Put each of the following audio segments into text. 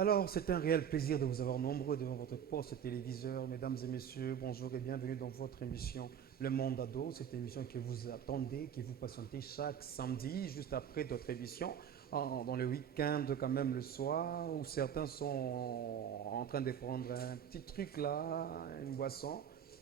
Alors, c'est un réel plaisir de vous avoir nombreux devant votre poste téléviseur. Mesdames et messieurs, bonjour et bienvenue dans votre émission Le Monde Ado. Cette émission que vous attendez, que vous patientez chaque samedi, juste après notre émission, dans le week-end, quand même le soir, où certains sont en train de prendre un petit truc là, une boisson.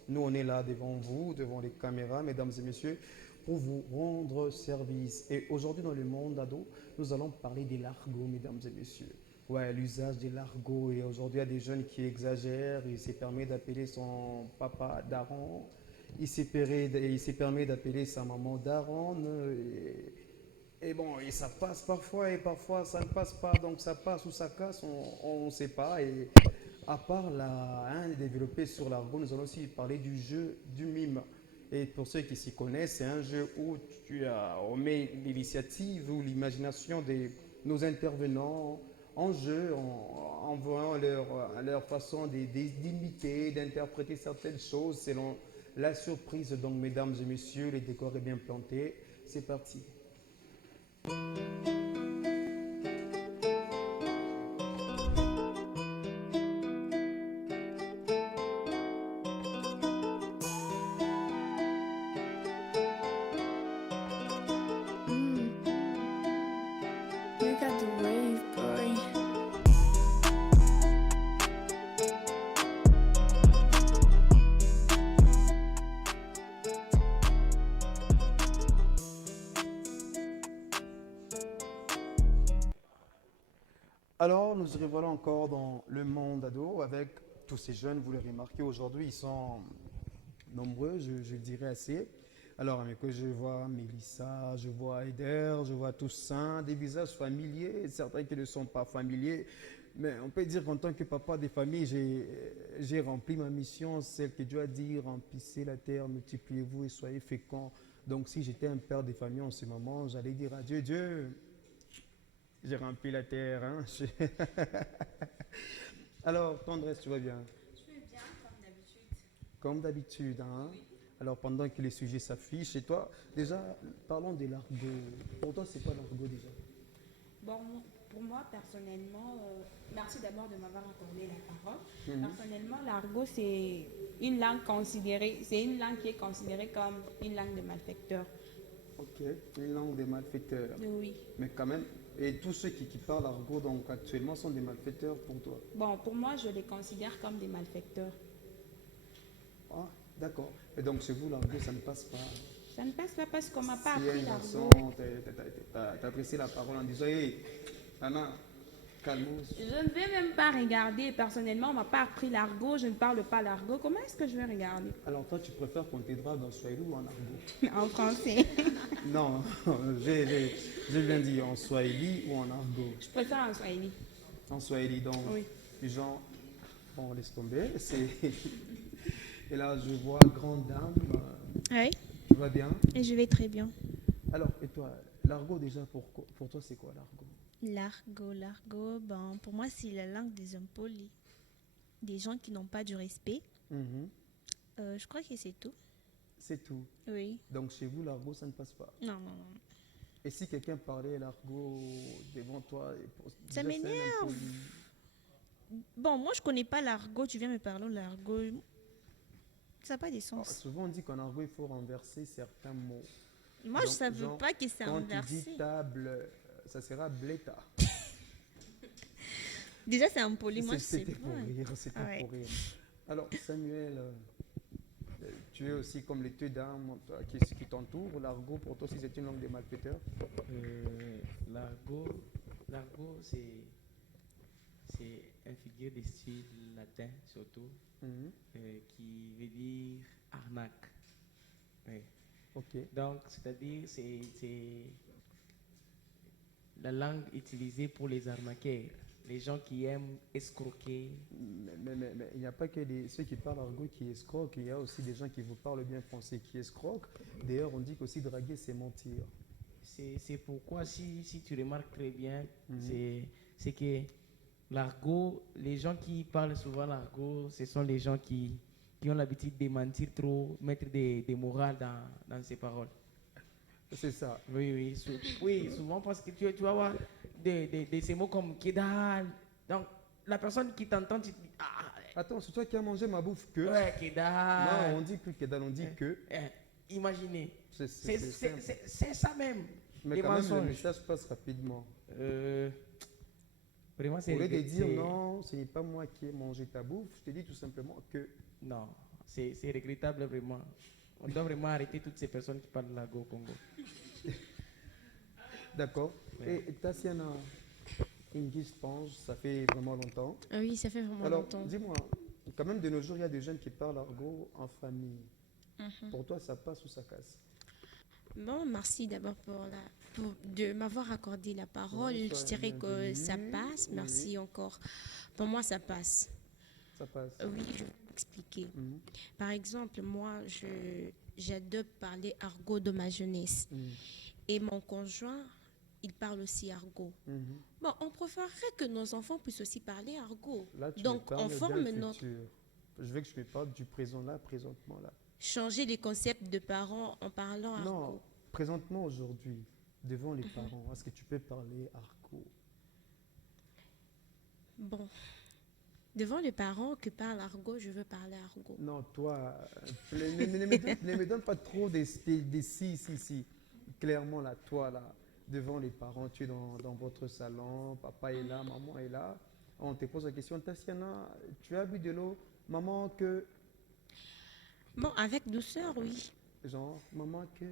Nous, on est là devant vous, devant les caméras, mesdames et messieurs, pour vous rendre service. Et aujourd'hui, dans Le Monde Ado, nous allons parler de l'argot, mesdames et messieurs. Ouais, l'usage de l'argot. Et aujourd'hui, il y a des jeunes qui exagèrent. Il se permet d'appeler son papa Daron. Il se permet d'appeler sa maman Daron. Et bon, et ça passe parfois et parfois ça ne passe pas. Donc ça passe ou ça casse, on ne sait pas. Et à part développer sur l'argot, nous allons aussi parler du jeu du mime. Et pour ceux qui s'y connaissent, c'est un jeu où on met l'initiative ou l'imagination de nos intervenants en jeu, en voyant leur façon d'imiter, d'interpréter certaines choses selon la surprise. Donc, mesdames et messieurs, les décors est bien planté. C'est parti. Mm, you got the wave, boy. Alors, nous revoilà encore dans le monde ado avec tous ces jeunes. Vous le remarquez aujourd'hui, ils sont nombreux, je dirais assez. Alors, mais que je vois Mélissa, je vois Eder, je vois Toussaint, des visages familiers, certains qui ne sont pas familiers. Mais on peut dire qu'en tant que papa des familles, j'ai rempli ma mission, celle que Dieu a dit, remplissez la terre, multipliez-vous et soyez féconds. Donc, si j'étais un père des familles en ce moment, j'allais dire à Dieu, Dieu, j'ai rempli la terre. Hein. Alors, tendresse, tu vas bien? Je vais bien, comme d'habitude. Comme d'habitude. Hein. Oui. Alors, pendant que les sujets s'affichent, et toi, déjà, parlons de l'argot. Pour toi, c'est quoi l'argot déjà? Bon, pour moi, personnellement, merci d'abord de m'avoir accordé la parole. Mhm. Personnellement, l'argot, c'est une langue qui est considérée comme une langue de malfaiteur. Ok, une langue des malfaiteurs. Oui. Mais quand même, et tous ceux qui parlent argot donc actuellement sont des malfaiteurs pour toi. Bon, pour moi, je les considère comme des malfaiteurs. Ah, d'accord. Et donc, chez vous, l'argot, ça ne passe pas. Ça ne passe pas parce qu'on m'a pas Si appris un garçon l'argot. t'a adressé la parole en disant, hé, Anna, calmos. Je ne vais même pas regarder. Personnellement, on m'a pas appris l'argot. Je ne parle pas l'argot. Comment est-ce que je vais regarder? Alors, toi, tu préfères qu'on t'aidera en swahili ou en argot? En français. Non, j'ai bien dit en swahili ou en argot. Je préfère en swahili. En swahili, donc, Oui. les gens, on laisse tomber. Et là, je vois grande dame, Oui, tu vas bien? et je vais très bien. Alors, et toi, l'argot déjà, pour toi, c'est quoi l'argot? L'argot, ben, pour moi, c'est la langue des impolis, des gens qui n'ont pas du respect. Mhm. Je crois que c'est tout. C'est tout. Oui. Donc, chez vous, l'argot, ça ne passe pas. Non, non, non. Et si quelqu'un parlait l'argot devant toi, Ça déjà, c'est un m'énerve. impoli. Bon, moi, je connais pas l'argot. Tu viens me parler de l'argot. Ça n'a pas de Oh, sens. souvent, on dit qu'en argot, il faut renverser certains mots. Moi, je Donc, ne savais genre, pas que c'est quand tu inversé. dis table, ça sera bleta. Déjà, c'est impoli. Moi, je sais C'était pour pas. rire, c'était Ouais. pour rire. Alors, Samuel, tu es aussi comme les deux dames qui t'entourent. L'argot, pour toi, si c'est une langue des malfaiteurs. L'argot, l'argot, c'est un figure de style latin surtout, Mhm. qui veut dire arnaque. Oui. Ok. Donc, c'est-à-dire, c'est la langue utilisée pour les arnaqueurs, les gens qui aiment escroquer. Mais il n'y a pas que ceux qui parlent argot qui escroquent, il y a aussi des gens qui vous parlent bien français qui escroquent. D'ailleurs, on dit qu'aussi draguer, c'est mentir. C'est pourquoi, si tu remarques très bien, Mhm. c'est que l'argot, les gens qui parlent souvent l'argot, ce sont les gens qui ont l'habitude de mentir trop, mettre des morales dans ces paroles. C'est ça. Oui, oui, oui, souvent parce que tu vas avoir des ces mots comme Kedal. Donc, la personne qui t'entend, tu te dis, ah, Attends, c'est toi qui as mangé ma bouffe que. ouais, Kedar. Non, on dit plus Kedal, on dit que. Imaginez. C'est simple. C'est ça même. Mais les quand même, le mensonges. message passe rapidement. Vraiment, c'est Au lieu de dire c'est- non, ce n'est pas moi qui ai mangé ta bouffe, je te dis tout simplement que. Non, c'est regrettable vraiment. On doit vraiment arrêter toutes ces personnes qui parlent l'argot au Congo. D'accord. Ouais. Et Tassiana, English Sponge, ça fait vraiment longtemps. Ah oui, ça fait vraiment Alors, longtemps. dis-moi, quand même de nos jours, il y a des jeunes qui parlent argot en famille. Mhm. Pour toi, ça passe ou ça casse? Bon, merci d'abord de m'avoir accordé la parole. Bon, Je sois dirais que ça bienvenue. passe. Oui. Merci encore. Pour moi, ça passe. Ça passe. Oui, je vais expliquer. Mhm. Par exemple, moi, j'adore parler argot de ma jeunesse. Mhm. Et mon conjoint, il parle aussi argot. Mhm. Bon, on préférerait que nos enfants puissent aussi parler argot. Là, tu Donc, me on parles forme d'un notre... futur. Je veux que tu me parles du présent là, présentement là. Changer les concepts de parents en parlant Non, argot. présentement aujourd'hui, devant les parents, est-ce que tu peux parler argot? Bon. Devant les parents qui parlent argot, je veux parler argot. Non, toi, ne me donne pas trop des si. Clairement, là, toi, là, devant les parents, tu es dans votre salon, papa est là, maman est là. On te pose la question, Tassiana, tu as bu de l'eau? Maman, que. Bon, avec douceur, oui. Genre, maman, que.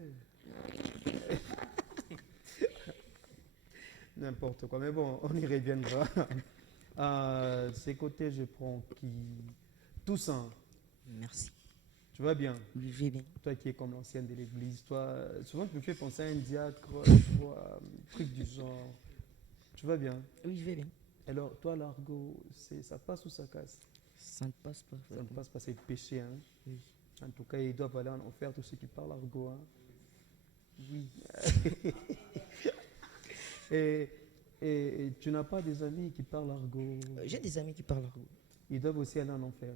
N'importe quoi. Mais bon, on y reviendra. Ces côtés, je prends qui. Toussaint, Merci. tu vas bien? Je vais bien. Toi qui es comme l'ancienne de l'église, toi, souvent tu me fais penser à un diacre, tu vois, truc du genre. Tu vas bien? Oui, je vais bien. Alors, toi, l'argot, ça passe ou ça casse? Ça ne passe pas. Ça ne passe pas, c'est péché, hein? Oui. En tout cas, ils doivent aller en enfer, tous ceux qui parlent argot, hein? Oui. Et tu n'as pas des amis qui parlent argot? J'ai des amis qui parlent argot. Ils doivent aussi aller en enfer.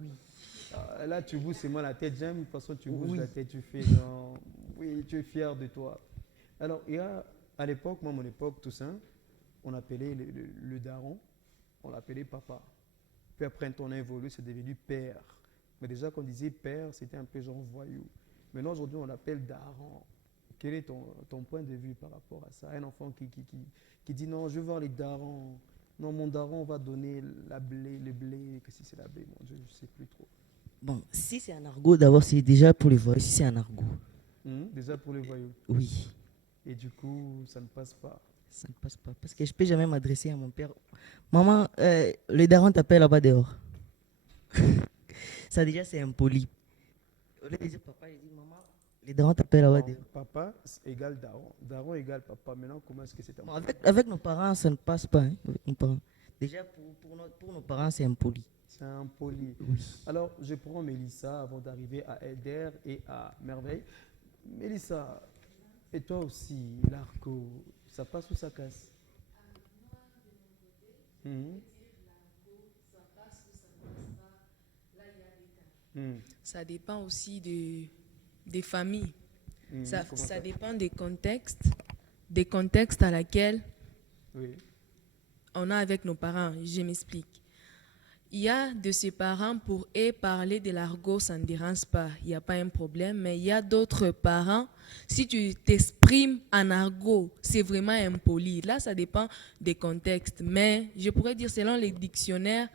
Oui. Là, tu bouges seulement la tête. J'aime de toute façon, tu bouges Oui. la tête, tu fais genre, oui, tu es fier de toi. Alors, il y a, à l'époque, moi, mon époque, Toussaint, on appelait le daron, on l'appelait papa. Puis après, on a évolué, c'est devenu père. Mais déjà, quand on disait père, c'était un peu genre voyou. Maintenant, aujourd'hui, on l'appelle daron. Quel est ton point de vue par rapport à ça? Un enfant qui dit non, je veux voir les darons. Non, mon daron va donner le blé, que si c'est la blé, mon Dieu, je ne sais plus trop. Bon, si c'est un argot, d'abord, c'est déjà pour les voyous. Si c'est un argot, Déjà pour les voyous. oui, Et du coup, ça ne passe pas. ça ne passe pas. Parce que je ne peux jamais m'adresser à mon père. Maman, le daron t'appelle là-bas dehors. Ça, déjà, c'est impoli. Au lieu de dire papa, je dis maman, le daron t'appelle là-bas Donc, dehors. papa égale daron. Daron égale papa. Maintenant, comment est-ce que c'est Bon, avec nos parents, ça ne passe pas. Hein, avec nos parents. Déjà, pour nos parents, c'est impoli. C'est impoli. Oui. Alors, je prends Mélissa avant d'arriver à Elder et à Merveille. Mélissa, et toi aussi, l'argot, ça passe ou ça casse? Mhm. Mhm. Ça dépend aussi des familles. Mhm. Ça, Comment ça dépend des contextes à laquelle Oui. on a avec nos parents. Je m'explique. Il y a de ces parents pour eux parler de l'argot, ça ne dérange pas, il n'y a pas un problème. Mais il y a d'autres parents, si tu t'exprimes en argot, c'est vraiment impoli. Là, ça dépend des contextes. Mais je pourrais dire, selon les dictionnaires,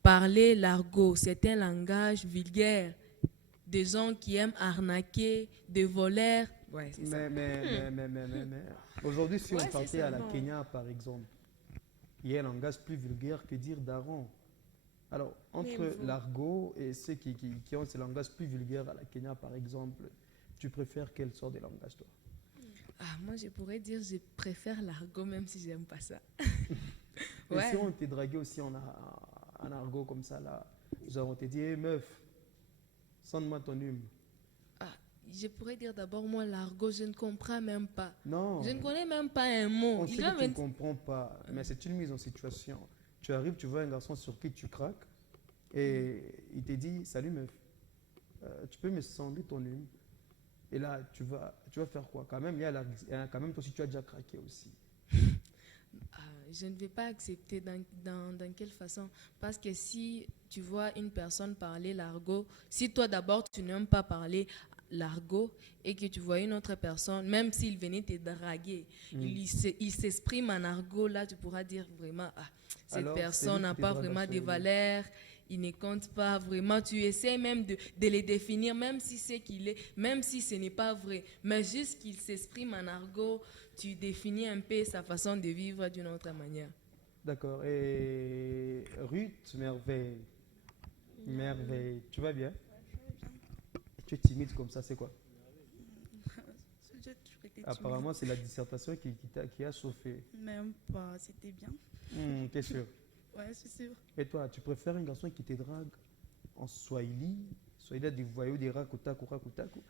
parler l'argot, c'est un langage vulgaire. Des gens qui aiment arnaquer, des voleurs. Ouais, c'est ça. Mais. Aujourd'hui, si Ouais, on c'est partait ça, à la non. Kenya, par exemple, il y a un langage plus vulgaire que dire daron. Alors, entre vous- l'argot et ceux qui ont ce langage plus vulgaire à la Kenya, par exemple, tu préfères quelle sorte de langage, toi? Ah, moi, je pourrais dire, je préfère l'argot, même si j'aime pas ça. Et Ouais. si on t'est dragué aussi en argot comme ça, là, genre on te dit, hey, meuf, sonne-moi ton hume. Ah, je pourrais dire d'abord, moi, l'argot, je ne comprends même pas. Non, Je ne connais même pas un mot. on Il sait doit que tu ne me- comprends pas, mais c'est une mise en situation. Tu arrives, tu vois un garçon sur qui tu craques, et il te dit, salut meuf, tu peux me sonder ton hume. Et là, tu vas faire quoi? Quand même, il y a quand même, toi aussi, tu as déjà craqué aussi. Ah, je ne vais pas accepter dans quelle façon. Parce que si tu vois une personne parler l'argot, si toi d'abord tu n'aimes pas parler l'argot et que tu vois une autre personne, même s'il venait te draguer, il s'exprime en argot, là tu pourras dire vraiment, ah, cette Alors, c'est personne lui n'a qui te pas drague en vraiment de swahili. valeur, il ne compte pas vraiment. Tu essaies même de les définir, même si c'est qu'il est, même si ce n'est pas vrai. Mais juste qu'il s'exprime en argot, tu définis un peu sa façon de vivre d'une autre manière. D'accord. Et Ruth, merveille. Merveille. Tu vas bien? Tu es timide comme ça, c'est quoi? Apparemment, c'est la dissertation qui a chauffé. Même pas, c'était bien. T'es sûr? Ouais, c'est sûr. Et toi, tu préfères un garçon qui te drague en Swahili? Swahili a des voyous, des rakutaku, rakutaku.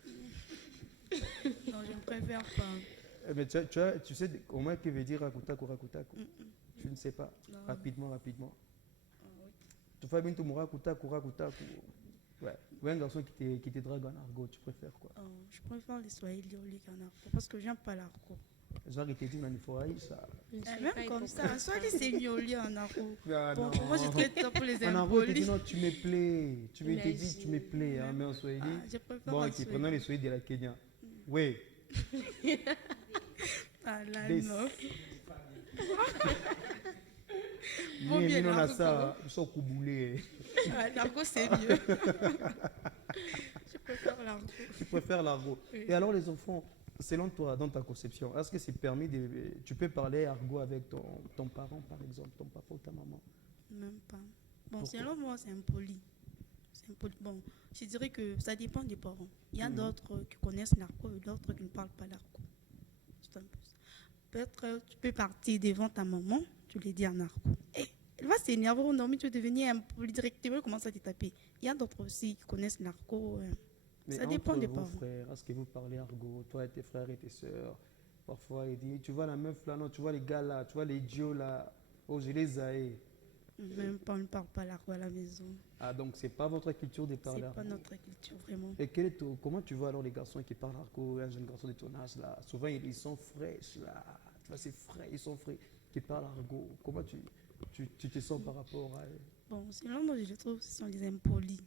Non, je ne préfère pas. Mais tu sais comment que veut dire rakutaku, rakutaku? Tu ne sais pas? Non. Rapidement, rapidement. Ah, oui. Tu fais bien tout mon rakutaku, rakutaku. Ouais. Ou un garçon qui te drague en argot, tu préfères quoi? Oh, je préfère les Swahili au lieu qu'en argot parce que j'aime pas l'argot. Genre, il te dit, Naniforaï, ça. Même comme ça, en Swahili c'est mieux au lieu en argot. Ah, Bon, non. moi je traite ça pour les En argot, il te dit, impolis. non, tu me plais. Tu me te dis, Imagine. tu me plais. Hein, mais en Swahili. Ah, je préfère Bon, en ok, Swahili. prenons les Swahili de la Kenya. Oui. Ah là, Des- non. Vaut Mais mieux nous, on a l'argot. ça. Ils sont couboulés. Ah, l'argot c'est mieux. Je préfère l'argot. Tu préfères l'argot. Oui. Et alors, les enfants, selon toi, dans ta conception, est-ce que c'est permis de. Tu peux parler argot avec ton parent, par exemple, ton papa ou ta maman? Même pas. Bon, Pourquoi? selon moi, c'est impoli. C'est impoli. Bon, je dirais que ça dépend des parents. Il y a d'autres qui connaissent l'argot et d'autres qui ne parlent pas l'argot. C'est un peu ça. Peut-être tu peux partir devant ta maman, tu lui dis en argot. Eh, elle va s'énerver, oh non, mais tu vas devenir impoli directement, elle commence à te taper. Il y a d'autres aussi qui connaissent l'argot. Mais Ça dépend entre des vos parents. frères, est-ce que vous parlez argot, toi et tes frères et tes sœurs? Parfois, il dit, tu vois la meuf là, non, tu vois les gars là, tu vois les idiots là, oh, je les ai. Même pas, on ne parle pas l'argot à la maison. Ah, donc c'est pas votre culture de C'est parler pas argot. notre culture, vraiment. Et comment tu vois alors les garçons qui parlent argot, un jeune garçon de ton âge là? Souvent, ils sont fraîches là, tu vois, c'est frais, ils sont frais, qui parlent argot. Comment tu te sens par rapport à eux? Bon, selon moi, je trouve que ce sont des impolis.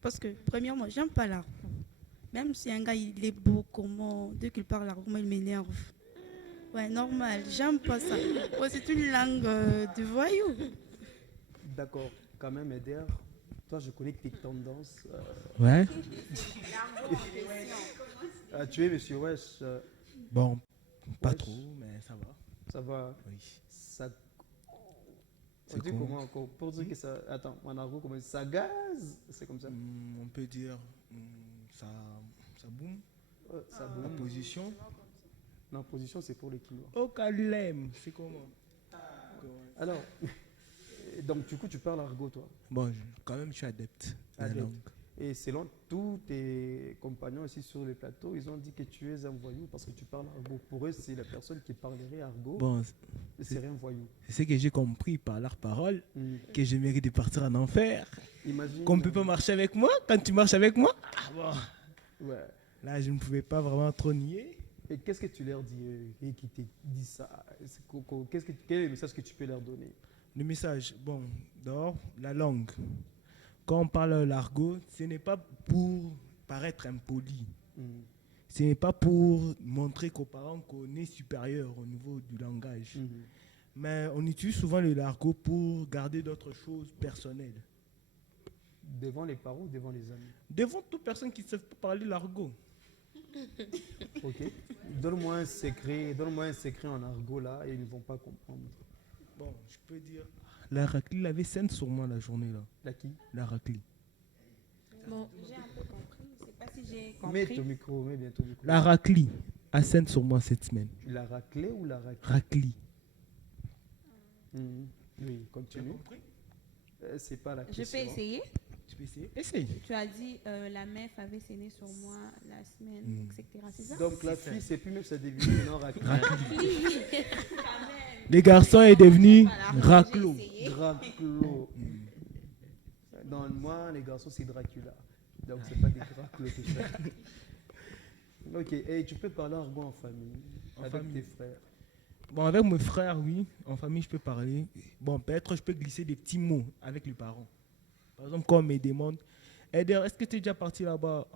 Parce que, premièrement, j'aime pas l'argot. Même si un gars, il est beau, comment, dès qu'il parle l'argot, moi, il m'énerve. Ouais, normal, j'aime pas ça. Ouais, c'est une langue de voyou. D'accord, quand même, Eder, toi, je connais tes tendances. Ouais. Tu es monsieur Wesh, Bon, pas Wesh. trop, mais ça va. ça va. Oui. Ça. C'est On dit comment comment encore? Pour dire que ça. Attends, en argot, comment ça gaz? C'est comme ça. On peut dire ça boum. Ça La boum. position. Non, position, c'est pour les kilos. Au calme, c'est comment? Alors, donc du coup, tu parles argot, toi. Bon, quand même, je suis adepte de la Adepte. langue. Et selon tous tes compagnons ici sur le plateau, ils ont dit que tu es un voyou parce que tu parles argot. Pour eux, c'est la personne qui parlerait argot, Bon, c'est un voyou. c'est ce que j'ai compris par leur parole, Hmm. que je mérite de partir en enfer. Imagine. Qu'on ne peut pas marcher avec moi. Quand tu marches avec moi, ah bon. Ouais. Là, je ne pouvais pas vraiment trop nier. Et qu'est-ce que tu leur dis, et qui te dit ça? Quel est le message que tu peux leur donner? Le message, bon, d'abord, la langue. Quand on parle l'argot, ce n'est pas pour paraître impoli. Hmm. Ce n'est pas pour montrer qu'aux parents qu'on est supérieur au niveau du langage. Mhm. Mais on utilise souvent le l'argot pour garder d'autres choses personnelles. Devant les parents ou devant les amis? Devant toute personne qui ne sait pas parler l'argot. Ok. Donne-moi un secret en argot là et ils ne vont pas comprendre. Bon, je peux dire. La raclée avait scène sur moi la journée là. La qui? La raclée. Bon, j'ai un peu compris. Je ne sais pas si j'ai Mets compris. ton micro, mets bien ton micro. La raclée a scène sur moi cette semaine. La raclée ou la raclée? Raclée. Mhm. Oui, continue. C'est pas la Je question. peux essayer. Tu peux essayer? Essaye. Tu as dit la meuf avait saigné sur moi la semaine, Mm. etc. C'est ça? Donc la fille, c'est plus même ça devient non raclée. Les garçons est devenu Voilà, raclo. j'ai essayé. Draclo. Dans moi, les garçons, c'est Dracula. Donc c'est pas des Dracula que je fais. Ok, et tu peux parler argot en famille, En avec famille. tes frères. Bon, avec mes frères, oui. En famille, je peux parler. Bon, peut-être je peux glisser des petits mots avec les parents. Par exemple, quand on me demande, Eder, est-ce que tu es déjà parti là-bas?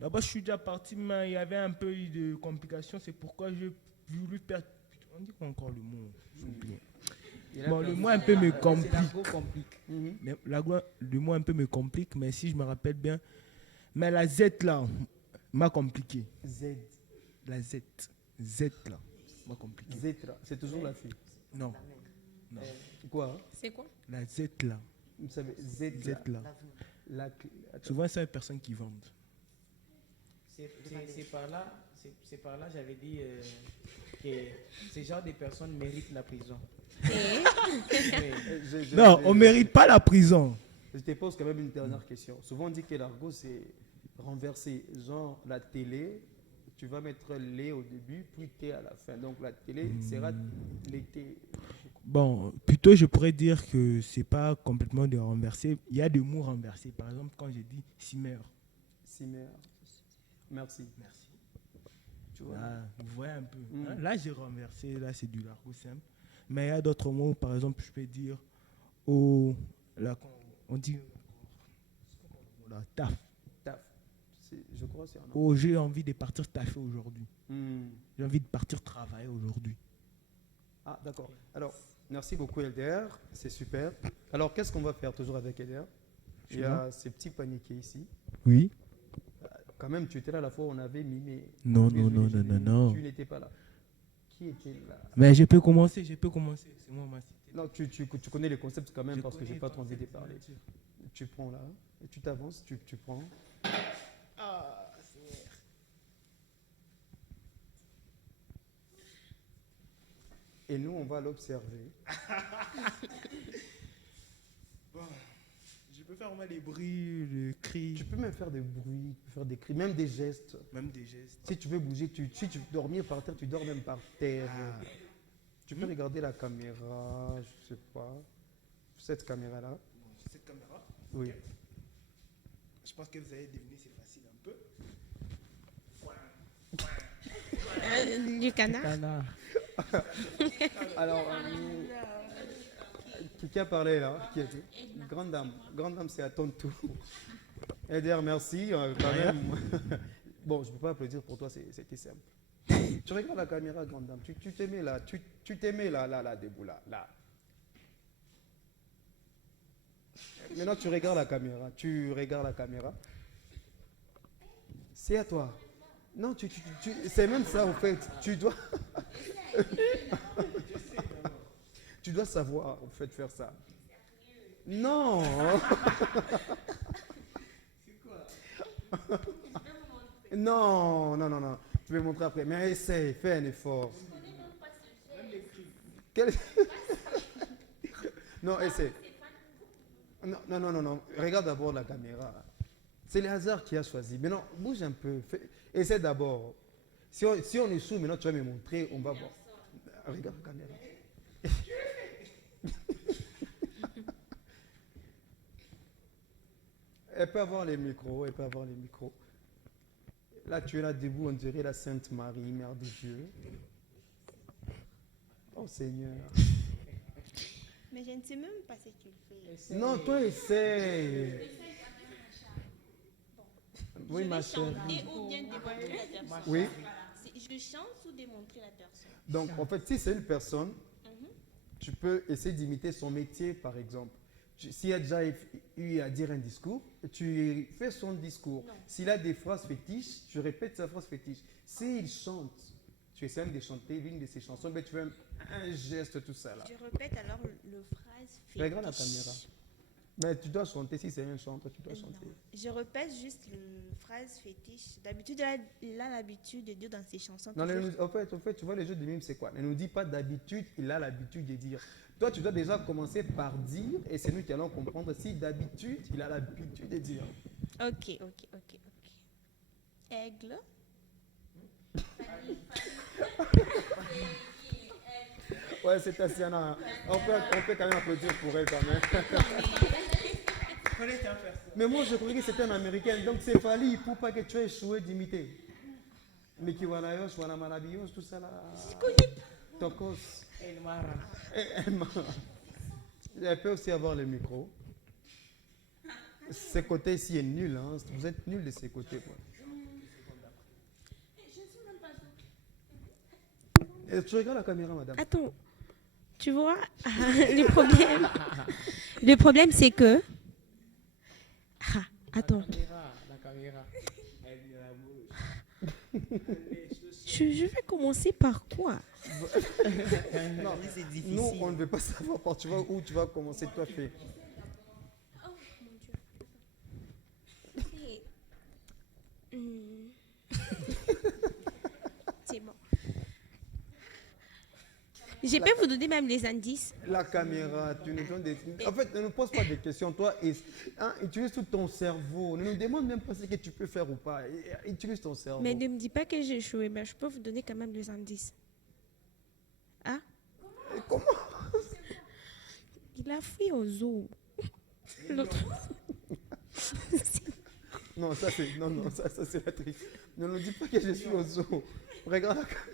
Là-bas, je suis déjà parti, mais il y avait un peu de complications. C'est pourquoi j'ai voulu perdre. On dit quoi encore le mot? J'ai oublié. Bon, le mot un peu me complique. Mais le mot un peu me complique, mais si je me rappelle bien. Mais la Z là m'a compliqué. Z. La Z. Z là m'a compliqué. Z là, c'est toujours la fille. Non. Non. Quoi? C'est quoi? La Z là. Vous savez, Z Z là. là. Souvent, c'est les personnes qui vendent. C'est par là, j'avais dit que ces genres de personnes méritent la prison. Non, on ne mérite pas la prison. Je te pose quand même une dernière question. Souvent on dit que l'argot c'est renversé, genre la télé, tu vas mettre lait au début, puis thé à la fin. Donc la télé sera l'été. Bon, plutôt je pourrais dire que c'est pas complètement de renverser. Il y a des mots renversés. Par exemple, quand j'ai dit Simer. Simer. Merci. Merci. Tu vois? Là, vous voyez un peu. Hein? Là, j'ai renversé. Là, c'est du largo simple. Mais il y a d'autres mots. Par exemple, je peux dire on dit taf. Taf. Je crois que c'est un Oh, j'ai envie de partir taffer aujourd'hui. Hmm. J'ai envie de partir travailler aujourd'hui. Ah, d'accord. Alors, merci beaucoup, Elder. C'est super. Alors, qu'est-ce qu'on va faire toujours avec Elder? Il y a ces petits paniers ici. Oui. Quand même, tu étais là la fois où on avait mimé. Non. Tu n'étais pas là. Qui était là? Mais je peux commencer. C'est moi, ma cité. Non, tu connais les concepts quand même parce que je n'ai pas trop envie de concept, parler. Tu prends là, et tu t'avances, tu prends. Ah, Seigneur. Et nous, on va l'observer. Bon, je peux faire des bruits, des cris. Tu peux même faire des bruits, tu peux faire des cris, même des gestes. Même des gestes. Si tu veux bouger, si tu veux dormir par terre, tu dors même par terre. Ah. Tu peux regarder la caméra, je sais pas. Cette caméra-là. Cette caméra. Oui. Okay. Je pense que vous allez deviner, c'est facile un peu. Du canard. Alors, qui a parlé là? Qui a dit? Grande dame. Grande dame, c'est à ton tour. Eder, merci. Quand même. Bon, je ne peux pas applaudir pour toi, c'était simple. Tu regardes la caméra, grande dame. Tu t'aimais là. Tu t'aimais là, debout là. Maintenant, tu regardes la caméra. Tu regardes la caméra. C'est à toi. Non, c'est même ça, en fait. Tu dois... tu dois savoir, en fait, faire ça. Non. C'est quoi? Non. Je vais montrer après. Mais essaye, fais un effort. Non, essaye. Non. Regarde d'abord la caméra. C'est le hasard qui a choisi. Maintenant, bouge un peu. Essaie d'abord. Si on est sous, maintenant tu vas me montrer, on va voir. Regarde la caméra. Elle peut avoir les micros, Là, tu es là debout, on dirait la Sainte Marie, Mère de Dieu. Oh Seigneur. Mais je ne sais même pas si tu le fais. Non, toi, essaye. Oui, ma chérie. Ou bien démontrer la personne. Oui. Je chante ou démontrer la personne. Donc, en fait, si c'est une personne, tu peux essayer d'imiter son métier, par exemple. S'il a déjà eu à dire un discours, tu fais son discours. S'il a des phrases fétiches, tu répètes sa phrase fétiche. S'il chante, tu essaies de chanter l'une de ses chansons, mais tu fais un geste, tout ça là. Je répète alors le phrase fétiche. Regarde la caméra. Mais tu dois chanter, si c'est un chanteur, tu dois chanter. Je répète juste le phrase fétiche. D'habitude, il a l'habitude de dire dans ses chansons. Non, en fait, tu vois, les jeux de mime, c'est quoi? Ne nous dis pas d'habitude, il a l'habitude de dire. Toi, tu dois déjà commencer par dire, et c'est nous qui allons comprendre si d'habitude, il a l'habitude de dire. Ok. Aigle. Ouais, c'est Tatiana. On peut quand même applaudir pour elle quand même. Mais moi, je croyais que c'était un Américain, donc c'est fallu pour pas que tu aies échoué d'imiter. Mais qui voilà, tout ça là. Je connais pas. Tokos. Elmara. Elle peut aussi avoir le micro. Ce côté ici est nul. Hein. Vous êtes nul de ces côtés. Quoi. Et tu regardes la caméra, madame. Attends, tu vois, le problème c'est que... Ah, attends, La caméra. je vais commencer par quoi? Non, C'est difficile. nous, on ne veut pas savoir par tu vas où tu vas commencer. Toi, fais. Oh mon Dieu. C'est bon. Je peux vous donner même les indices. La caméra, tu nous donnes des... En fait, ne nous pose pas de questions. Toi, utilise tout ton cerveau. Ne nous demande même pas ce que tu peux faire ou pas. Utilise ton cerveau. Mais ne me dis pas que j'ai échoué, mais je peux vous donner quand même les indices. Ah? Comment? Il a fui au zoo. L'autre. Non, ça c'est... Non, ça c'est la triche. Ne nous dis pas que je suis au zoo. Regarde la caméra.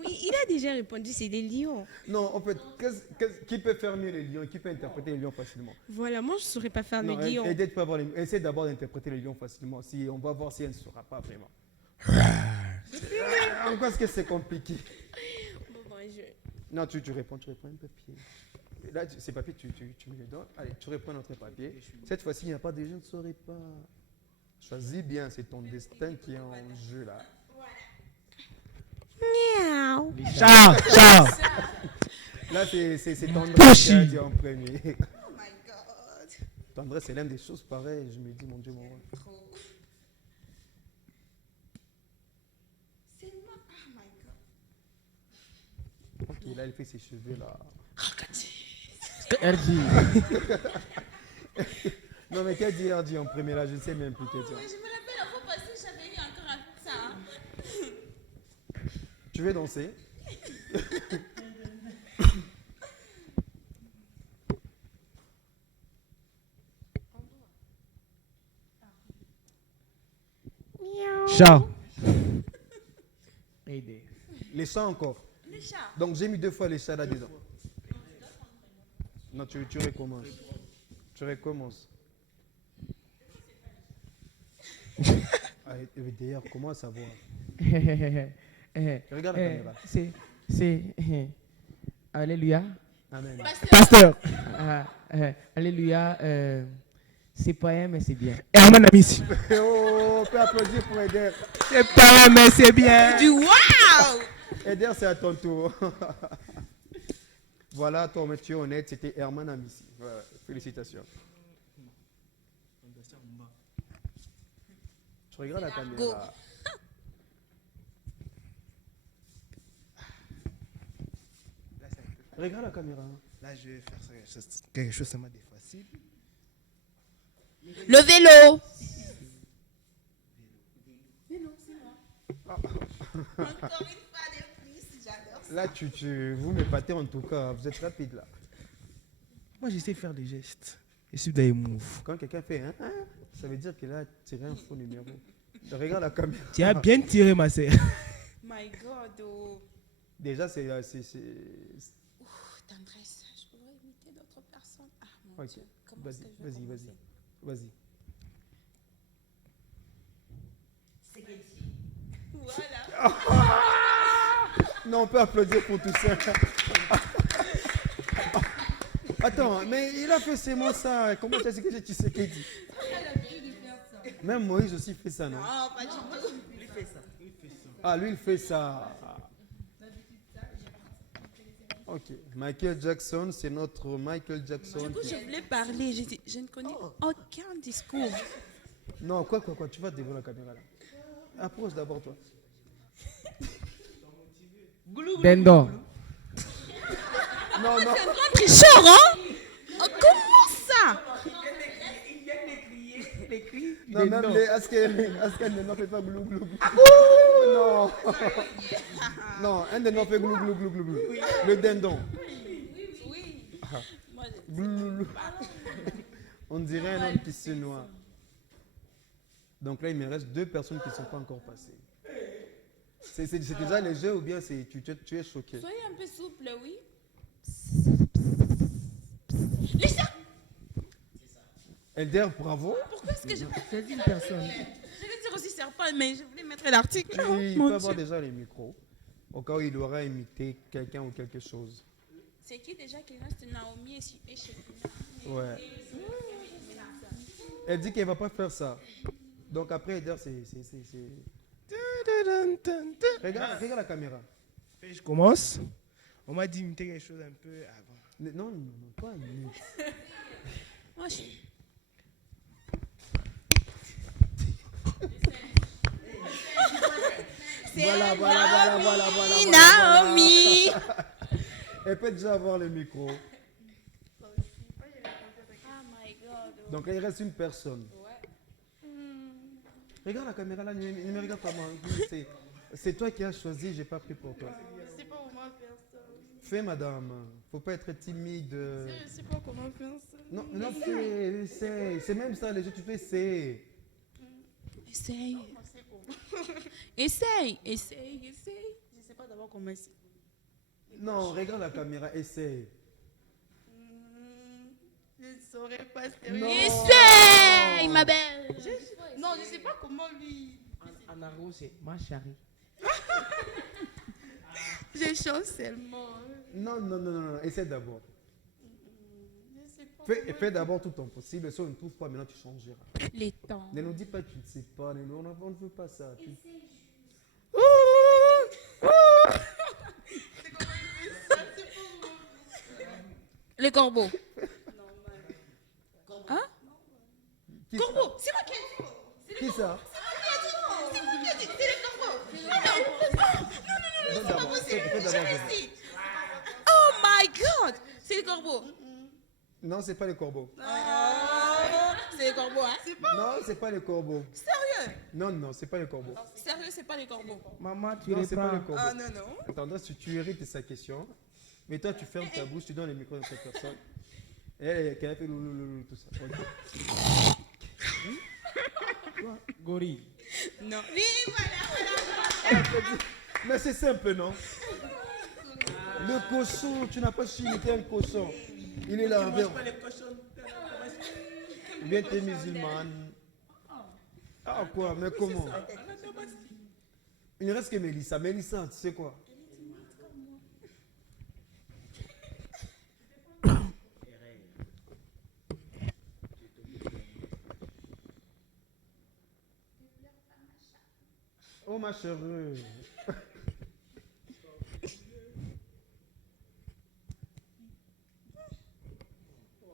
Oui, il a déjà répondu, c'est des lions. Non, en fait, qui peut faire mieux les lions? Qui peut interpréter les lions facilement? Voilà, moi je ne saurais pas faire Non, le lion. essaie d'abord d'interpréter les lions facilement. Si, on va voir si elle ne saura pas vraiment. Encore est-ce que c'est compliqué? Bon, Non, tu réponds un papier. Là, ces papiers, tu me les donnes. Allez, tu réponds notre papier. Cette fois-ci, il n'y a pas de je ne saurais pas. Choisis bien, c'est ton destin qui est en jeu là. Miaou. Ciao, ciao. Là, c'est Tendresse qui a dit en premier. Oh my God. Tendresse, elle aime des choses pareilles. Je me dis, mon Dieu, mon roi. C'est moi. Oh my God. Ok, là, elle fait ses cheveux là. RG. Non, mais qu'elle dit RG en premier là? Je ne sais même plus qu'elle dit. Je me rappelle la fois passée, j'avais eu encore à ça. Tu veux danser? Ciao. Aider. Les chats encore. Les chats. Donc j'ai mis 2 fois les chats là dedans. Non, tu recommences. Tu recommences. Ah, d'ailleurs, comment savoir? Regarde la caméra. C'est. Alléluia. Amen. Pasteur. Alléluia. C'est pas un, mais c'est bien. Herman Amici. Oh, on peut applaudir pour Eder. C'est pas mais c'est bien. Du wow. Eder, c'est à ton tour. Voilà, toi, mais tu es honnête, c'était Herman Amici. Voilà, félicitations. Tu regardes la caméra. Regarde la caméra. Là, je vais faire quelque chose de facile. Le vélo. Encore une fois de plus, j'adore ça. Là, vous m'épatez en tout cas. Vous êtes rapide là. Moi, j'essaie de faire des gestes. Je suis dans les moves. Quand quelqu'un fait ça veut dire qu'il a tiré un faux numéro. Regarde la caméra. Tu as bien tiré, ma sœur. My God. Oh. Déjà, c'est Tendresse. Je pourrais imiter d'autres personnes. Ah mon Ok. Dieu. Comment est-ce que je vais commencer? Vas-y. Voilà. Non, on peut applaudir pour tout ça. Attends, mais il a fait seulement ça. Comment tu sais que tu sais qu'il dit? Même Moïse aussi fait ça, non? Non, pas du tout. Lui fait ça. Ah, lui, il fait ça. Ok. Michael Jackson, c'est notre Michael Jackson. Du coup, je voulais parler. Je ne connais aucun discours. Non, quoi, tu vas devant la caméra là. Approche d'abord toi. Dendon. Non. C'est un grand tricheur, hein? Oh, comment ça? Non, même les Askel ne fait pas glou glou glou. Non. Non, un des noms fait glou glou glou glou glou. Le dindon. Oui. Moi, Glou. On dirait un homme qui se noie. Donc là, il me reste 2 personnes qui ne sont pas encore passées. C'est déjà léger ou bien tu es choqué? Soyez un peu souple, oui. Elder, bravo. Pourquoi est-ce que je... C'est une personne. Je vais dire aussi serpent, mais je voulais mettre l'article. Oh, Il mon peut avoir Dieu. déjà les micros. Au cas où il aura imité quelqu'un ou quelque chose. C'est qui déjà qui reste Naomi et Shekina? Ouais. Elle dit qu'elle ne va pas faire ça. Donc après, Elder, c'est... Regarde la caméra. Et je commence. On m'a dit imiter quelque chose un peu avant. Non, pas une. Moi, je... Voilà. Naomi. Elle peut déjà avoir le micro. Oh my God. Donc il reste une personne. Regarde la caméra là, ne me regarde pas moi. C'est toi qui as choisi, j'ai pas pris pour toi. C'est pas comment faire ça. Fais madame, faut pas être timide. Je sais pas comment faire ça. Non, fais, essaye. C'est même ça, les jeux, tu fais essayer. Essaye. Essaye. Je sais pas d'abord comment c'est. Non, regarde la caméra, essaye. Je ne saurais pas. Non. Essaye, ma belle. Non, je sais pas comment lui. En argot, c'est ma chérie. J'ai chaud seulement. Non, essaie d'abord. Je sais pas. Fais d'abord tout ton possible. Si on ne trouve pas, maintenant tu changeras. Les temps. Ne nous dis pas que tu ne sais pas. On ne veut pas ça. Les corbeaux. Hein? Qui Corbeau. C'est moi qui ai dit. Qui ça? C'est moi qui ai dit. C'est les corbeaux. Fais d'abord, fais. Oh my God. C'est les corbeaux. Non, c'est pas les corbeaux. C'est les corbeaux, hein? Non, c'est pas les corbeaux. Sérieux? Non, c'est pas les corbeaux. Sérieux, c'est pas les corbeaux. Maman, tu Non, c'est pas les réponds. corbeaux. non. Attends, tu hérites sa question. Mais toi, tu fermes ta bouche, tu donnes le micro à cette personne. Et elle qui a fait loulou, tout ça. Ok. Gorille. Non. Oui, voilà. Mais c'est simple, non? Le cochon, tu n'as pas su imiter un cochon. Il est là envers. Ou bien t'es musulmane. Ah quoi, mais comment? Il ne reste que Mélissa. Mélissa, tu sais quoi? Oh ma chérie.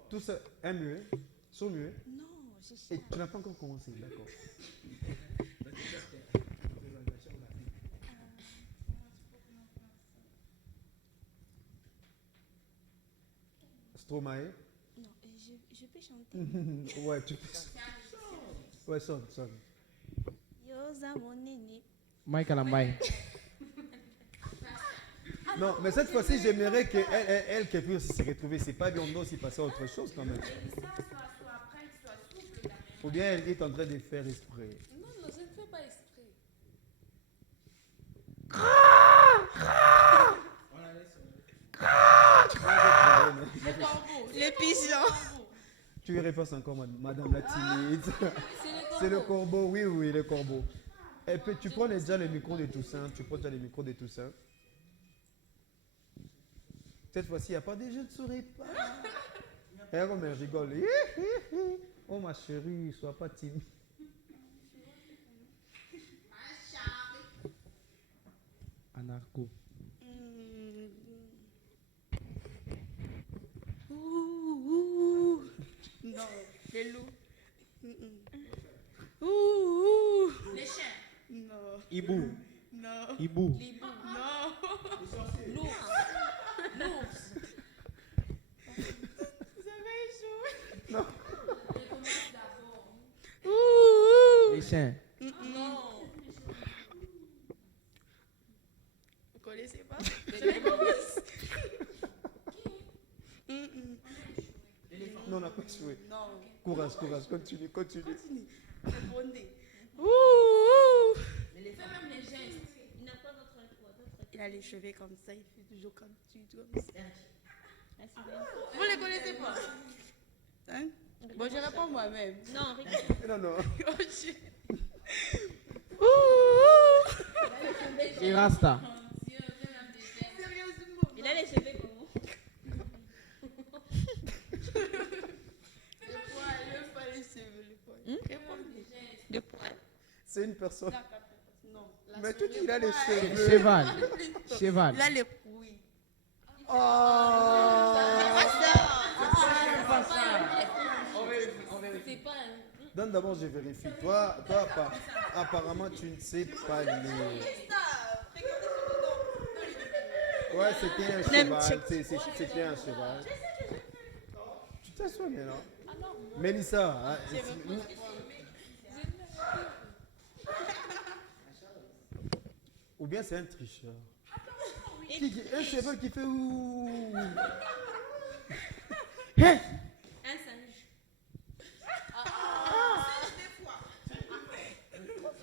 Tout ça est muet, sont muets. Non, Et tu n'as pas encore commencé, d'accord. Stromae. Non, je peux chanter. Ouais, tu peux. Ouais, sonne. Yoza mon nini. Mike Alambaye. Non, mais cette fois-ci, j'aimerais qu'elle qu'elle puisse se retrouver. C'est pas bien, on doit aussi passer à autre chose quand même. Ou bien elle est en train de faire exprès. Non, je ne fais pas exprès. Les pigeons. Tu y repasses encore, madame la timide. C'est le corbeau, oui, le corbeau. Et puis, tu prends déjà le micro de Toussaint. Cette fois-ci, il n'y a pas de je ne saurais pas. Regarde comme elle rigole. Oh ma chérie, sois pas timide. En argot. Non, les loups. Les chiens. Non, Hibou. non, Hibou. non. L'ours. Vous avez échoué. Les chiens. Non. Vous connaissez pas? Non, on n'a pas joué. Non. Courage, continue. Répondez. Fais même les gestes. a les cheveux comme ça, il fait toujours comme ça. Vous les connaissez pas? Hein? Bon, je réponds moi-même. Non, Non, non. Et Rasta. il a les cheveux comme vous. De poil. C'est une personne. Non. Mais tout il a les cheveux. Cheval. Cheval. Là, les couilles. Oh. C'est pas un... Donne d'abord, je vérifie. Toi, apparemment, tu ne sais pas lire. Ouais, c'était un cheval. C'était un cheval. Tu t'assois bien, non? Mélissa, hein, ou bien c'est un tricheur. Un cheval qui fait ouh. Hein? Un singe.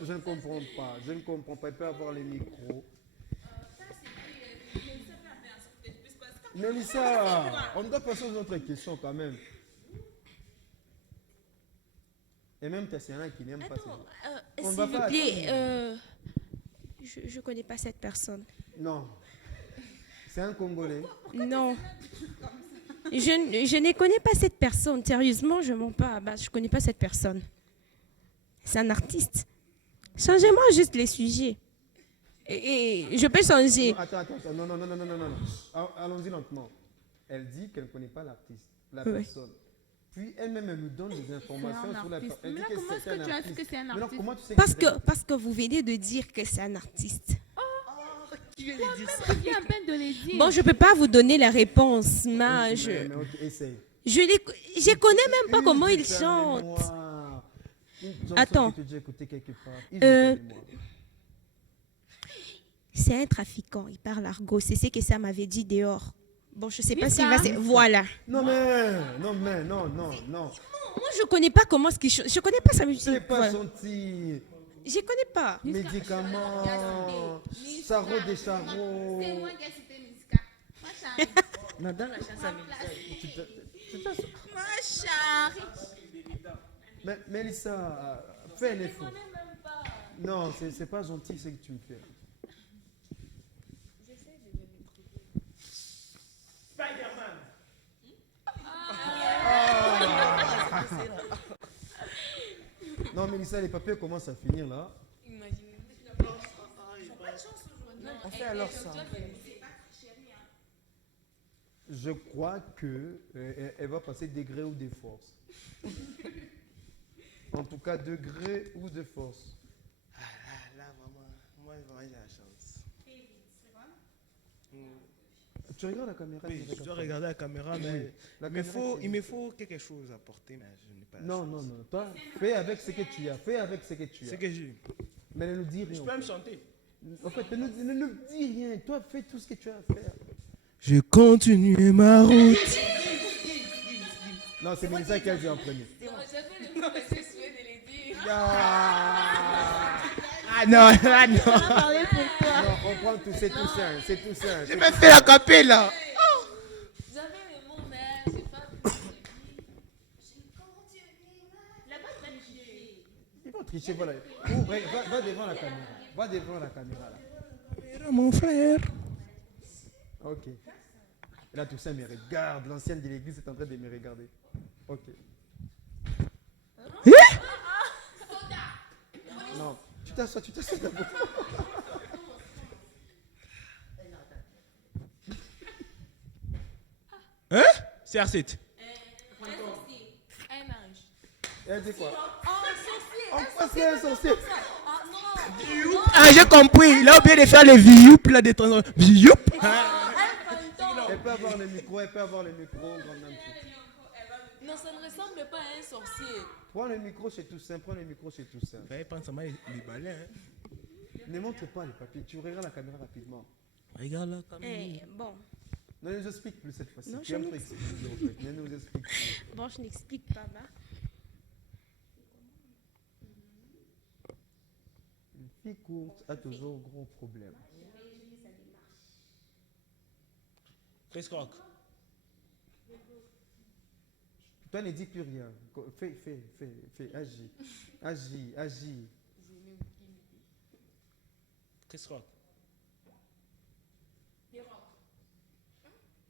Je ne comprends pas. Je ne comprends pas. Il peut avoir les micros. Mélissa, on doit passer aux autres questions quand même. Et même il y en a qui n'aiment pas ça. On S'il va vous pas plaît, je ne connais pas cette personne. Non. C'est un Congolais. Non. Je ne connais pas cette personne. Sérieusement, je ne mens pas. Bah, je ne connais pas cette personne. C'est un artiste. Changez-moi juste les sujets. Et je peux changer. Non, attends. Non. Allons-y lentement. Elle dit qu'elle ne connaît pas l'artiste, la Oui. personne. Puis elle-même, elle nous donne des informations sur la personne. Mais là, comment est-ce que tu as su que c'est un Mais non, artiste? comment tu sais Parce que vous venez de dire que c'est un artiste. Tu viens à peine de les dire. Bon, je ne peux pas vous donner la réponse, mais Mais ok, essaye. je connais même pas comment il Une chante. mémoire. Une chanson Attends. que tu as déjà écoutée quelque part. C'est un trafiquant, il parle argot. C'est ce que ça m'avait dit dehors. Bon, je ne sais pas s'il va... Mika. Voilà. Non. Moi, je ne connais pas comment ce qu'il chante. Je ne connais pas sa musique. C'est pas Voilà. senti. Je ne connais pas. Médicaments, sarreau des charreaux. Non, dans la chanson, Mélissa, Mais Mélissa, fais un effort. Non, c'est pas gentil ce que tu me fais. Non, Mélissa, les papiers commencent à finir là. on fait alors ça. Je crois que elle va passer degré ou de force. En tout cas, degré ou de force. Ah là, vraiment, moi, j'ai la chance. Tu regardes la caméra. Oui, je dois regarder la caméra, mais La il me caméra, faut, c'est- il me faut quelque chose à porter, mais je n'ai pas la Non, chance. non. Toi, fais avec ce que tu as. Fais avec ce que tu C'est as. que j'ai. Mais ne nous dis rien. Je peux même chanter. En fait, ne nous dis rien. Toi, fais tout ce que tu as à faire. Je continue ma route. Non, c'est Mélissa qui a dit en premier. Ah non, ah non. Non, on prend tout, c'est tout ça. C'est tout ça. Je me fais la capelle là. J'avais le mot, mais c'est pas... Ils vont tricher, voilà. Va devant la caméra. Va devant la caméra là. Mon frère. Ok. Et là, tout ça me regarde. L'ancienne de l'église est en train de me regarder. Ok. Non, tu t'assois d'abord. Hein? CR7. Un ange. Elle dit quoi? En quoi c'est un sorcier? Ah, j'ai compris. Il a oublié de faire les vioup là de temps en temps. Vioup. Elle peut avoir le micro, grande dame. Non, ça ne ressemble pas à un sorcier. Prends le micro chez Toussaint, Vous allez prendre seulement les balais. Hein. Ne montre pas les papiers, tu regardes la caméra rapidement. Regarde la caméra. Bon, Ne nous explique plus cette fois-ci. Non, Tu je aimes trop n'explique. expliquer, en fait. Ne nous explique plus. bon, je n'explique pas. Bah. Une fille courte a toujours gros problème. Chris Rock. Toi, ne dis plus rien. Fais, agis. Chris Rock.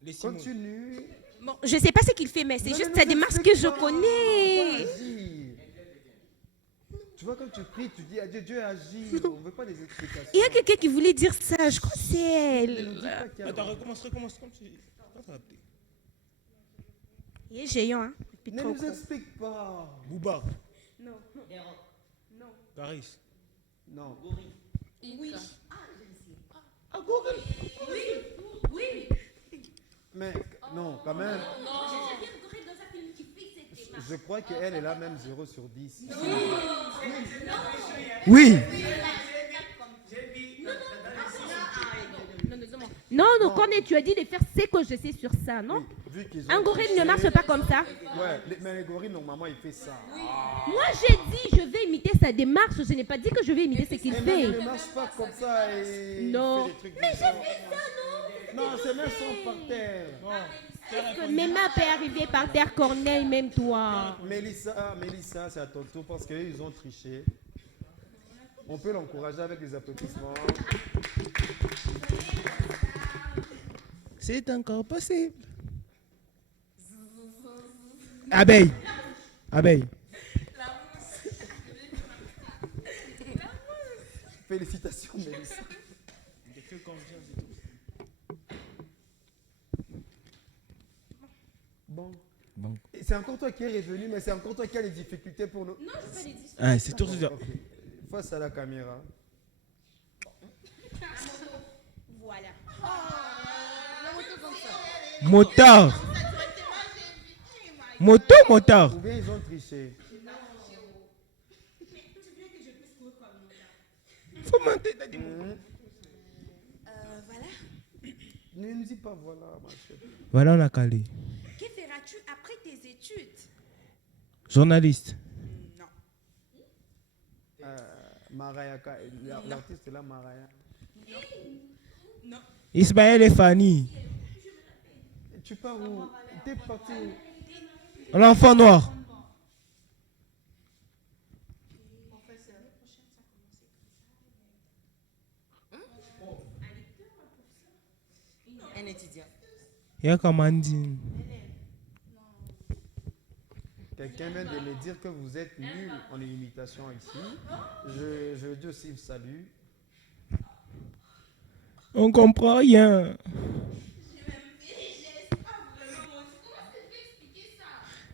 Les Simons. Continue. Bon, je ne sais pas ce qu'il fait, mais c'est Non, juste ne sa nous démarche explique que je pas. connais. Agis. Tu vois, quand tu pries, tu dis adieu, Dieu agit. On ne veut pas des explications. Il y a quelqu'un qui voulait dire ça, je crois que c'est Ne nous dis elle. pas qu'il y a- Attends, recommence comme tu. Pas capté. Il est géant, hein. Depuis Ne trop nous gros. explique pas. Booba. Non. Caris. Non. Mais non, quand même. Je crois qu'elle est là même 0 sur 10. Oui. Non, quand tu as dit de faire ce que je sais sur ça, non? Vu qu'ils ont Un gorille ne triché. marche pas comme ça. Ouais, mais les gorilles, normalement, il fait ça. Moi, j'ai dit je vais imiter sa démarche. Je n'ai pas dit que je vais imiter ce qu'il Et même, il fait. ne marche pas comme ça et Non. il fait des trucs bizarres. Non, c'est même son par terre. Mes mains peuvent arriver par terre, Corneille, même toi. Mélissa, c'est à ton tour parce qu'ils ont triché. On peut l'encourager avec des applaudissements. C'est encore possible. Abeille. Félicitations, Mélissa. Bon. Et c'est encore toi qui es revenu, mais c'est encore toi qui as les difficultés pour nous. Non, je fais les disques. Ah, c'est tout ça. Ok. Face à la caméra. Voilà. Motard. Motard. Ou bien ils ont triché. Faut monter. T'as dit Voilà. Ne nous dis pas voilà, ma chère. Voilà, on a calé. Que feras-tu après tes études? Journaliste. Non. Maraya, l'artiste là, Maraya. Non. Ismaël et Fanny. Tu pars où? T'es parti où? L'enfant noir. Un étudiant. Il y a Kamandine. Quelqu'un vient de me dire que vous êtes nul en imitation ici. Je veux dire aussi vous salue. On comprend rien.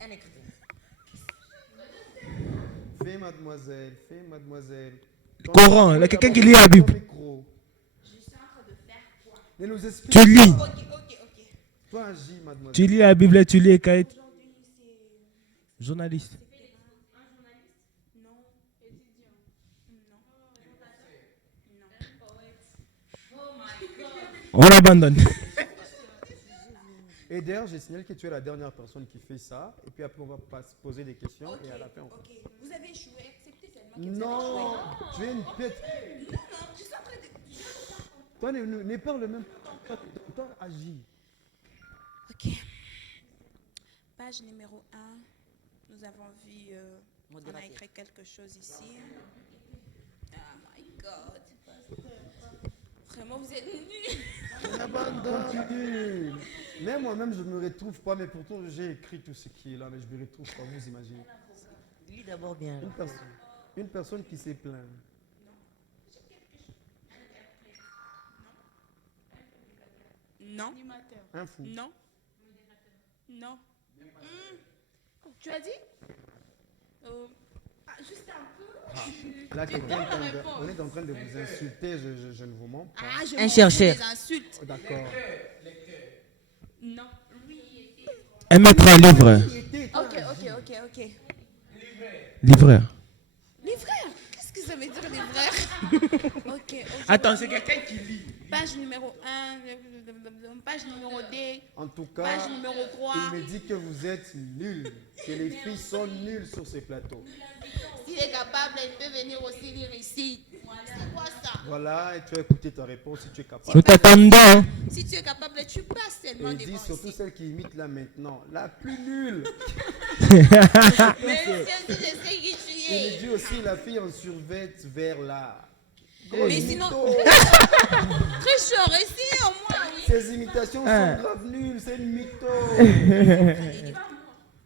Un écrivain. Fais mademoiselle. Coran, il y a quelqu'un qui lit la Bible. Micro. Ne nous explique Tu lis. pas. Toi, agis, mademoiselle. Tu lis la Bible, tu lis les cahiers. Journaliste. On abandonne. Et d'ailleurs, j'ai signalé que tu es la dernière personne qui fait ça. Et puis après, on va se poser des questions. Et à la fin, on... Vous avez échoué. Acceptez seulement que Non, tu es une tête. Non, je suis en train de... Toi, ne parle même pas. Toi, agis. Ok. Page numéro 1. Nous avons vu... on a écrit quelque chose ici. Oh my God. Vraiment, vous êtes nuls. Continue. Même moi-même, je ne me retrouve pas. Mais pourtant, j'ai écrit tout ce qui est là. Mais je ne me retrouve pas. Vous imaginez. Lis d'abord bien. Une personne qui s'est plainte. Non. Un fou. Non. Non. Tu as dit juste un peu. Là, on est en train de vous insulter. Je ne vous mens pas. Ah, je Un m'en chercheur. fous des insultes. Oh, d'accord. Non. Un maître à livre. Ok. Livreur. Livreur. Qu'est-ce que ça veut dire livreur? Ok. Attends, c'est quelqu'un qui lit. Page numéro 1, page numéro 2, En tout cas, page numéro 3. il me dit que vous êtes nuls. Que les filles sont nulles sur ces plateaux. S'il est capable, il peut venir aussi lire ici. C'est quoi ça? Voilà, et tu as écouté ta réponse si tu es capable. Nous t'attendons. Si tu es capable, tu passes seulement Et dis devant surtout ici. celle qui imite là maintenant, la plus nulle. Mais si je sais qui tu Il es. dit aussi la fille en survêt vers là. Mais sinon, tricheur ici, au moins, oui. Ces imitations sont grave nulles, c'est une mytho.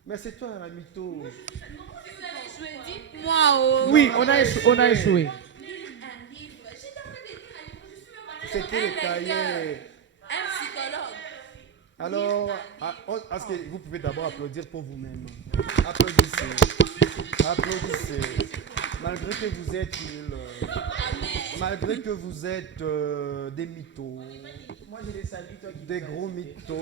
Mais c'est toi la mytho. Moi, oh. Oui, on a échoué. C'était le cahier. Un psychologue. Alors, est-ce que vous pouvez d'abord applaudir pour vous-même? Applaudissez. Applaudissez. Malgré que vous êtes nuls, malgré que vous êtes des mythos, Moi, je les salue, toi qui des gros mythos.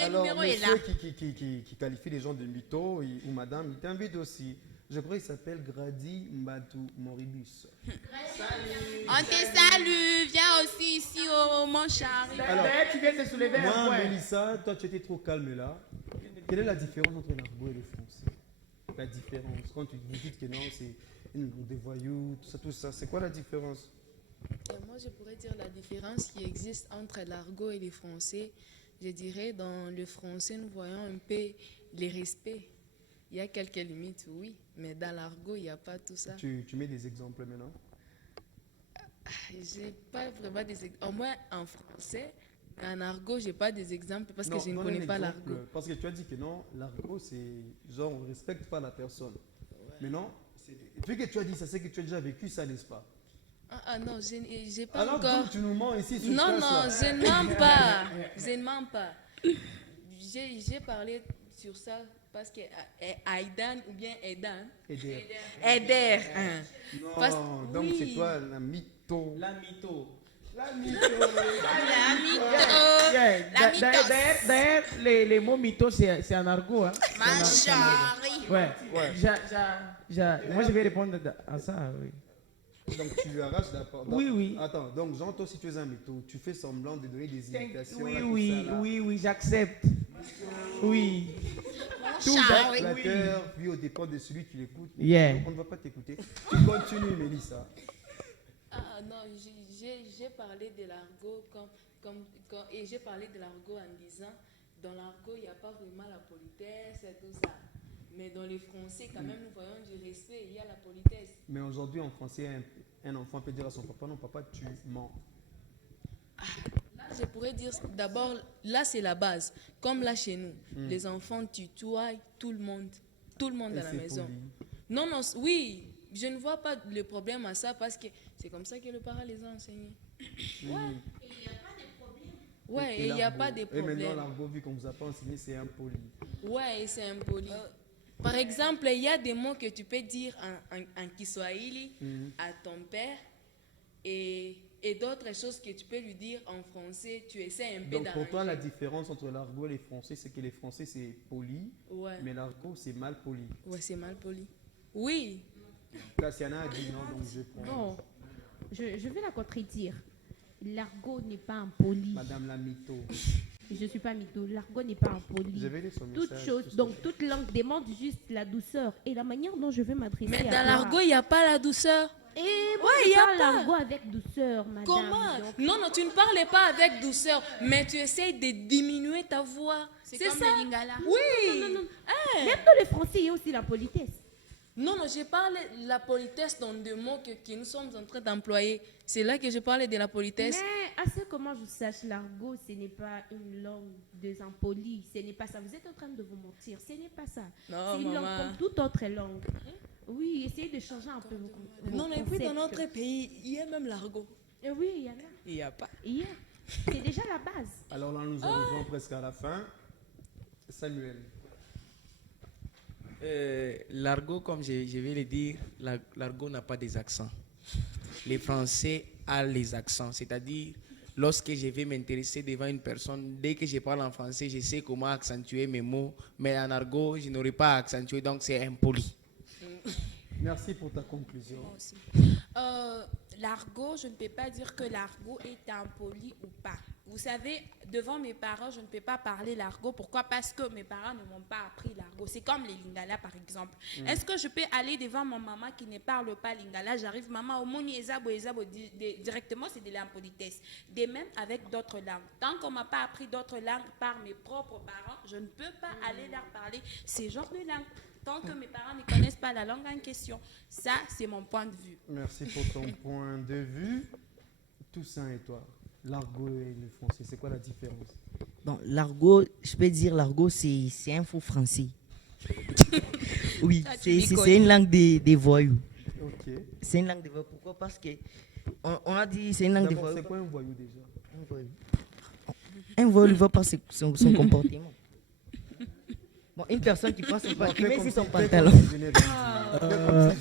Alors, monsieur qui qualifie les gens de mythos ou madame, il t'invite aussi. Je crois qu'il s'appelle Grady Mbatu Moribus. On te salue, viens aussi ici au Montchari. Alors, tu viens de soulever un moi, point. Mélissa, toi tu étais trop calme là. Quelle est la différence entre l'argot et le français? La différence, quand vous dites que non, c'est des voyous, tout ça, c'est quoi la différence? Moi, je pourrais dire la différence qui existe entre l'argot et le français. Je dirais, dans le français, nous voyons un peu les respects. Il y a quelques limites, oui, mais dans l'argot, il n'y a pas tout ça. Tu mets des exemples maintenant? Je n'ai pas vraiment des exemples. Au moins, en français, en argot, je n'ai pas des exemples parce que je ne donne connais un pas exemple, l'argot. Parce que tu as dit que non, l'argot, c'est genre on ne respecte pas la personne. Mais non, vu que tu as dit ça, c'est que tu as déjà vécu ça, n'est-ce pas? Ah non, je n'ai pas Alors encore. donc tu nous mens ici sur Non, place, non, là. je ne mens pas. Je ne mens pas. J'ai parlé sur ça parce que Aidan ou bien Aidan. Eder. Non, Parce- donc oui. c'est toi la mytho. La mytho. La mytho. La mytho. La D'ailleurs, les mots mytho, c'est en argot. Hein. Ma chérie. Ouais. Moi, je vais répondre à ça. Oui. Donc tu lui arraches d'accord. Oui, oui. Attends, donc Jean, toi si tu es un mytho, tu fais semblant de donner des imitations. là, tout Oui, ça, là. oui, j'accepte. Oui. Mon chéri. Flatteur, puis au dépend de celui qui l'écoute. Yeah. On ne va pas t'écouter. Tu continues, Mélissa. Ah non, j'ai parlé de l'argot et j'ai parlé de l'argot en disant dans l'argot il n'y a pas vraiment la politesse et tout ça. Mais dans les français, quand même, nous voyons du respect, il y a la politesse. Mais aujourd'hui en français, un enfant peut dire à son papa, non papa, tu mens. Là, je pourrais dire d'abord, là c'est la base. Comme là chez nous, les enfants tutoient tout le monde Et à la c'est maison. poli. Non, oui, je ne vois pas le problème à ça parce que c'est comme ça que le parent les a enseignés. Ouais, et il n'y a pas de Et maintenant problème. l'argot, vu qu'on vous a pas enseigné, c'est impoli. Ouais, c'est impoli. Par exemple, il y a des mots que tu peux dire en Kiswahili à ton père et d'autres choses que tu peux lui dire en français. Tu essaies un peu Donc pour toi, la d'arranger. différence entre l'argot et les français, c'est que les français c'est poli, Ouais, mais l'argot c'est mal poli. ouais, c'est mal poli. Oui, Cassiana a dit non, donc je prends. Bon, je vais la contredire. L'argot n'est pas impoli. Madame la mytho. Je ne suis pas mytho. L'argot n'est pas impoli. Je vais lire son Toute message, chose, tout ce donc que- toute langue demande juste la douceur et la manière dont je vais m'adresser mais à dans toi. l'argot, il n'y a pas la douceur. Et moi, Ouais, je y a parle pas. l'argot avec douceur, madame. Comment? Donc, Non, non, tu ne parles pas avec douceur, mais tu essaies de diminuer ta voix. C'est C'est comme ça? le lingala. Oui. non, non. Même dans le français, il y a aussi la politesse. Non, non, je parle de la politesse dans des mots que nous sommes en train d'employer. C'est là que je parlais de la politesse. Mais à ce comment je sache, l'argot, ce n'est pas une langue des impolis. Ce n'est pas ça. Vous êtes en train de vous mentir. Ce n'est pas ça. Non, C'est une langue maman. comme toute autre langue. Oui, essayez de changer un peu vos Non, mais puis dans concepts. notre pays, il y a même l'argot. Oui, il y en a. Il n'y a pas. Il y a. C'est déjà la base. Alors là, nous arrivons presque à la fin. Samuel. L'argot, comme je vais le dire, l'argot n'a pas des accents. Les Français ont les accents, c'est-à-dire lorsque je vais m'intéresser devant une personne, dès que je parle en français, je sais comment accentuer mes mots, mais en argot, je n'aurai pas à accentuer, donc c'est impoli. Merci pour ta conclusion. Moi aussi. L'argot, je ne peux pas dire que l'argot est impoli ou pas. Vous savez, devant mes parents, je ne peux pas parler l'argot. Pourquoi? Parce que mes parents ne m'ont pas appris l'argot. C'est comme les lingala, par exemple. Est-ce que je peux aller devant ma maman qui ne parle pas lingala? J'arrive, maman, au moni ezabo, directement, c'est de l'impolitesse. De même avec d'autres langues. Tant qu'on ne m'a pas appris d'autres langues par mes propres parents, je ne peux pas aller leur parler ces genres de langues. Tant que mes parents ne connaissent pas la langue en question. Ça, c'est mon point de vue. Merci pour ton point de vue. Toussaint et toi, l'argot et le français, c'est quoi la différence? Bon, l'argot, je peux dire l'argot, c'est un faux français. Oui, Ah, tu c'est une langue des voyous. Ok. C'est une langue des voyous. Pourquoi? Parce que on a dit c'est une langue des D'abord, voyous. c'est quoi un voyou déjà? Un voyou. Un voyou ne voit pas son comportement. Bon, une personne qui prend son Bon, qui fais met comme ici son si- fais pantalon. comme si je n'ai rien dit. Fais comme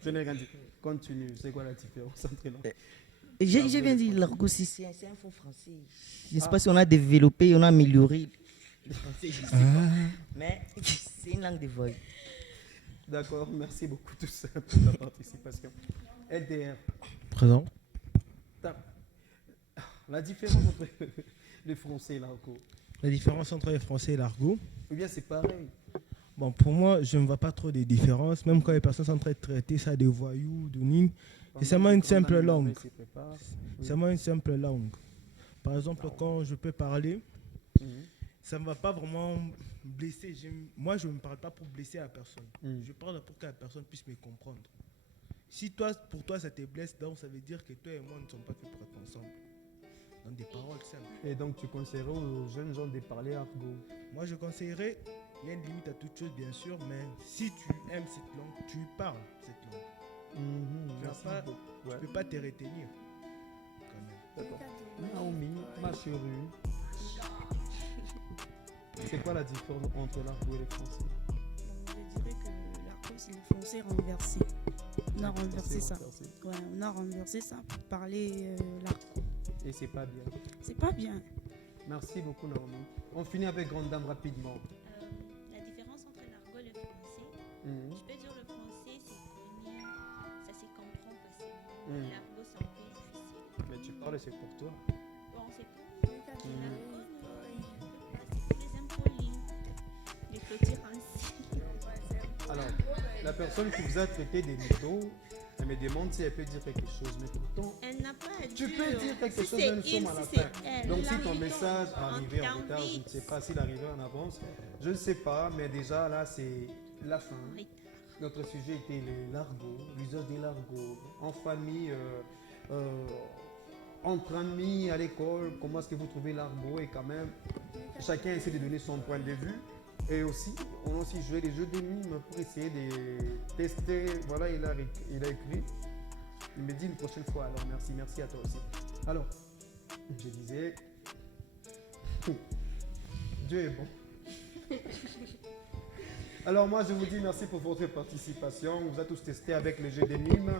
si je n'ai rien dit. Continue, c'est quoi la différence entre les langues? J'ai bien dit l'argot, c'est un faux français. Je ne sais pas si on a développé, on a amélioré le français, je sais pas. Mais c'est une langue des voyous. D'accord, merci beaucoup tous pour ta participation. LDR, Présent. la différence entre le français et l'argot, La différence entre le français et l'argot. ou bien c'est pareil? Bon, pour moi, je ne vois pas trop de différence. Même quand les personnes sont en train de traiter ça de voyous, de nines, c'est seulement une simple langue. C'est seulement une simple langue. Par exemple, quand je peux parler, ça ne va pas vraiment blesser. Moi, je ne parle pas pour blesser la personne. Je parle pour que la personne puisse me comprendre. Si pour toi, ça te blesse, donc ça veut dire que toi et moi ne sommes pas faits pour être ensemble. Dans des paroles simples. Et donc tu conseillerais aux jeunes gens de parler argot? Moi, je conseillerais, il y a une limite à toute chose, bien sûr, mais si tu aimes cette langue, tu parles cette langue. Merci beaucoup. Tu ne peux pas te retenir. Quand même. D'accord. Naomi, ma chérie, c'est quoi la différence entre l'argot et le français? Je dirais que l'argot, c'est le français renversé. On a renversé ça. Ouais, on a renversé ça pour parler l'argot. Et c'est pas bien. C'est pas bien. Merci beaucoup Naomi. On finit avec Grande Dame rapidement. La différence entre l'argot et le français, je peux dire le français c'est connu, ça se comprend facilement. L'argot c'est un peu difficile. Mais tu parles, c'est pour toi. Bon, c'est tout. L'argot, c'est les impolis, les clôtures ainsi. Alors, la personne qui vous a traité des mythos, elle me demande si elle peut dire quelque chose. Mais pourtant, Elle n'a pas à tu dire. peux dire quelque Si chose c'est dans le il, somme à la si c'est fin. elle. Donc, si ton L'invitant, message arrivait en on retard, je ne t'invite. sais pas s'il arrivait en avance, je ne sais pas, mais déjà là, c'est la fin. Notre sujet était l'argot, l'usage de l'argot en famille, entre amis, à l'école. Comment est-ce que vous trouvez l'argot? Et quand même, chacun essaie de donner son point de vue. Et aussi, on a aussi joué des jeux de mimes pour essayer de tester. Voilà, il a écrit. Il me dit une prochaine fois. Alors, merci à toi aussi. Alors, je disais, Dieu est bon. Alors moi je vous dis merci pour votre participation. On vous a tous testé avec le jeu des mimes.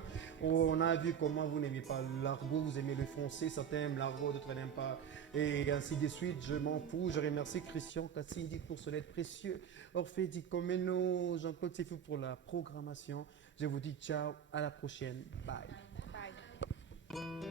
On a vu comment vous n'aimez pas l'argot, vous aimez le français, certains aiment l'argot, d'autres n'aiment pas. Et ainsi de suite, je m'en fous. Je remercie Christian Kassindi pour son aide précieux. Orphée Dicomeno, Jean-Claude Sefou pour la programmation. Je vous dis ciao, à la prochaine. Bye. Bye.